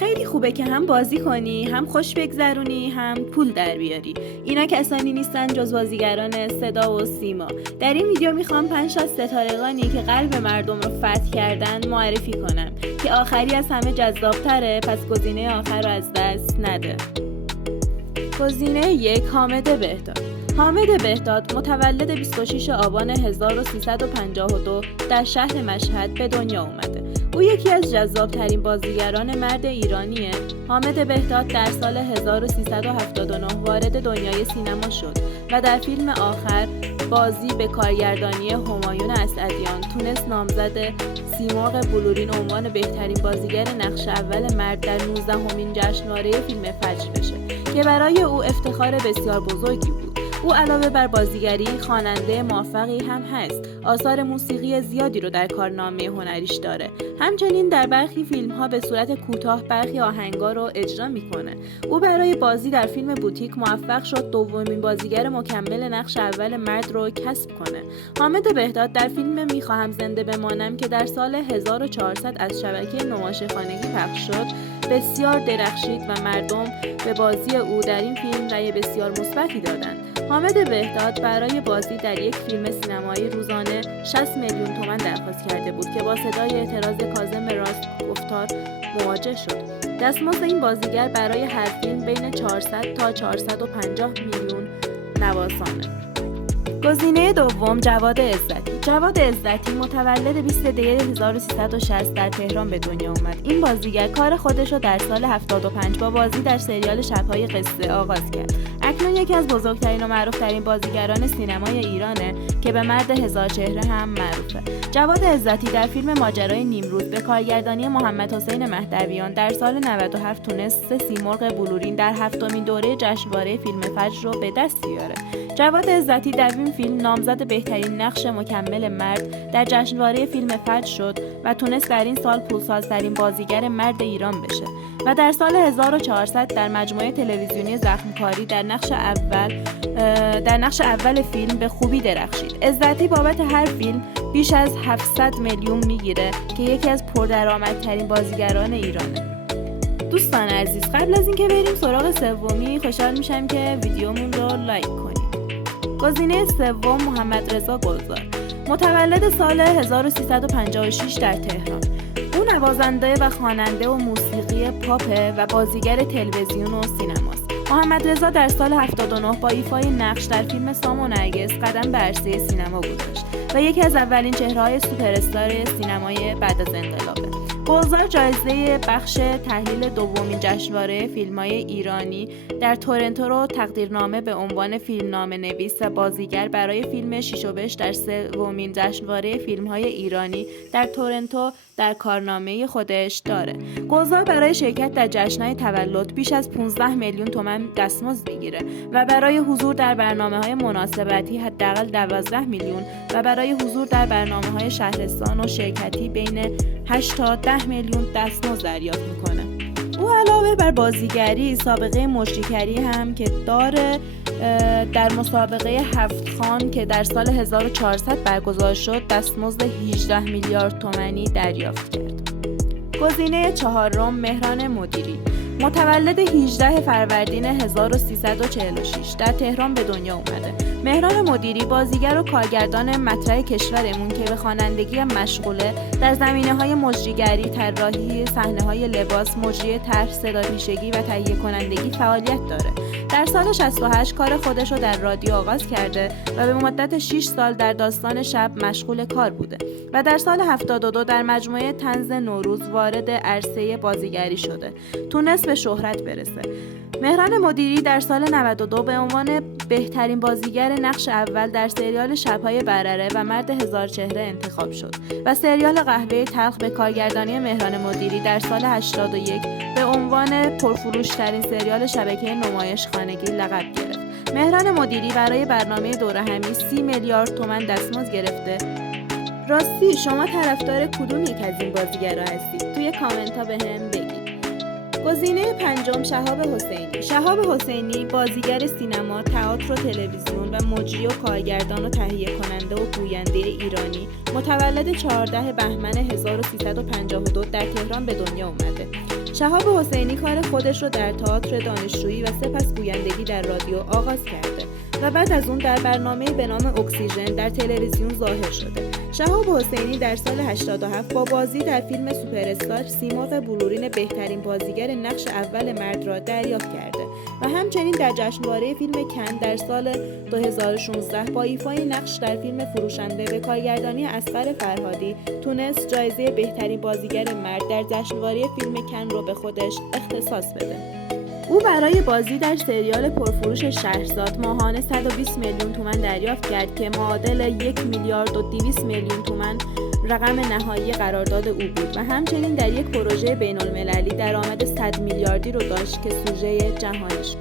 خیلی خوبه که هم بازی کنی، هم خوش بگذرونی، هم پول در بیاری. اینا کسانی نیستن جز بازیگران صدا و سیما. در این ویدیو میخوام 5 تا ستارگانی که قلب مردم رو فتح کردن معرفی کنم که آخری از همه جذابتره، پس گزینه آخر رو از دست نده. گزینه 1 حامد بهداد. حامد بهداد متولد 26 آبان 1352 در شهر مشهد به دنیا اومده. او یکی از جذابترین بازیگران مرد ایرانیه. حامد بهداد در سال 1379 وارد دنیای سینما شد و در فیلم آخر بازی به کارگردانی همایون اسعدیان تونست نامزد سیمرغ بلورین عنوان بهترین بازیگر نقش اول مرد در 19مین جشنواره فیلم فجر بشه که برای او افتخار بسیار بزرگی بود. او علاوه بر بازیگری خواننده موفقی هم هست. آثار موسیقی زیادی رو در کارنامه هنریش داره. همچنین در برخی فیلم‌ها به صورت کوتاه برخی آهنگا رو اجرا میکنه. او برای بازی در فیلم بوتیک موفق شد دومین بازیگر مکمل نقش اول مرد رو کسب کنه. حامد بهداد در فیلم میخواهم زنده بمانم که در سال 1400 از شبکه نمایش خانگی پخش شد بسیار درخشید و مردم به بازی او در این فیلم رأی بسیار مثبتی دادند. حامد بهداد برای بازی در یک فیلم سینمایی روزانه 60 میلیون تومان درخواست کرده بود که با صدای اعتراض کاظم راست گفتار مواجه شد. دستمزد این بازیگر برای هر فیلم بین 400 تا 450 میلیون نواسانه. گزینه دوم جواد عزتی. جواد عزتی متولد 20 دی 1360 در تهران به دنیا اومد. این بازیگر کار خودش رو در سال 75 با بازی در سریال شب‌های قصه آغاز کرد. اکنون یکی از بزرگترین و معروفترین بازیگران سینمای ایرانه که به مرد هزار چهره هم معروفه. جواد عزتی در فیلم ماجرای نیمروز به کارگردانی محمد حسین مهدویان در سال 97 تونست سیمرغ بلورین در 7مین دوره جشنواره فیلم فجر رو به دست بیاره. جواد عزتی در این فیلم نامزد بهترین نقش مکمل مرد در جشنواره فیلم فجر شد و تونست در این سال پولسازترین بازیگر مرد ایران بشه و در سال 1400 در مجموعه تلویزیونی زخمکاری در نقش اول فیلم به خوبی درخشید. عزتی بابت هر فیلم بیش از 700 میلیون میگیره که یکی از پردرآمدترین بازیگران ایرانه. دوستان عزیز، قبل از اینکه بریم سراغ سومی خوشحال میشم که ویدیومون رو لایک کنید. گزینه سوم محمد رضا گلزار. متولد سال 1356 در تهران. او نوازنده و خواننده و موسیقی پاپ و بازیگر تلویزیون و سینماست. محمد رضا در سال 79 با ایفای نقش در فیلم سام و نرگس قدم به عرصه سینما گذاشت و یکی از اولین چهره‌های سوپراستار سینمای بعد از انقلابه. گلزار جایزه بخش تحلیل دومین جشنواره فیلم‌های ایرانی در تورنتو رو تقدیرنامه به عنوان فیلمنامه‌نویس و بازیگر برای فیلم شیش و بش در سومین جشنواره فیلم‌های ایرانی در تورنتو در کارنامه خودش داره. گلزار برای شرکت در جشن‌های تولد بیش از 15 میلیون تومان دستمزد میگیره و برای حضور در برنامه‌های مناسبتی حداقل 12 میلیون و برای حضور در برنامه‌های شهرستان و شرکتی بین 8 تا 10 میلیون دستمزد دریافت میکنه. او علاوه بر بازیگری سابقه مجریگری هم که داره. در مسابقه 7 خان که در سال 1400 برگزار شد دستمزد 18 میلیارد تومانی دریافت کرد. گزینه چهارم مهران مدیری. متولد 18 فروردین 1346 در تهران به دنیا اومده. مهران مدیری بازیگر و کارگردان مطرح کشورمون که به خوانندگی مشغوله، در زمینه‌های مجریگری، طراحی صحنه‌های لباس، مجری طرح، صداپیشگی و تهیه کنندگی فعالیت داره. در سال 68 کار خودش رو در رادیو آغاز کرده و به مدت 6 سال در داستان شب مشغول کار بوده و در سال 72 در مجموعه طنز نوروز وارد عرصه بازیگری شده. تونست به شهرت برسه. مهران مدیری در سال 92 به عنوان بهترین بازیگر نقش اول در سریال شب‌های برره و مرد هزار چهره انتخاب شد و سریال قهوه تلخ به کارگردانی مهران مدیری در سال 81 به عنوان پرفروش‌ترین سریال شبکه نمایش خانگی لقب گرفت. مهران مدیری برای برنامه دوره همی 30 میلیارد تومان دستمزد گرفته. راستی شما طرفدار کدوم یک از این بازیگرا هستید؟ توی کامنت ها بهم بگید. گزینه پنجم شهاب حسینی. شهاب حسینی بازیگر سینما، تئاتر و تلویزیون و مجری و کارگردان و تهیه کننده و گوینده ایرانی، متولد 14 بهمن 1352 در تهران به دنیا اومده. شهاب حسینی کار خودش رو در تئاتر دانشجویی و سپس گویندگی در رادیو آغاز کرده و بعد از اون در برنامه‌ای به نام اکسیژن در تلویزیون ظاهر شده. شهاب حسینی در سال 87 با بازی در فیلم سوپراستار سیمرغ بلورین بهترین بازیگر نقش اول مرد را دریافت کرده و همچنین در جشنواره فیلم کن در سال 2016 با ایفای نقش در فیلم فروشنده به کارگردانی اصغر فرهادی تونست جایزه بهترین بازیگر مرد در جشنواره فیلم کن رو به خودش اختصاص بده. او برای بازی در سریال پرفروش شهرزاد ماهانه 120 میلیون تومان دریافت کرد که معادل 1 میلیارد و 200 میلیون تومان رقم نهایی قرارداد او بود و همچنین در یک پروژه بین‌المللی درآمد 100 میلیاردی رو داشت که سوژه جهانی شد.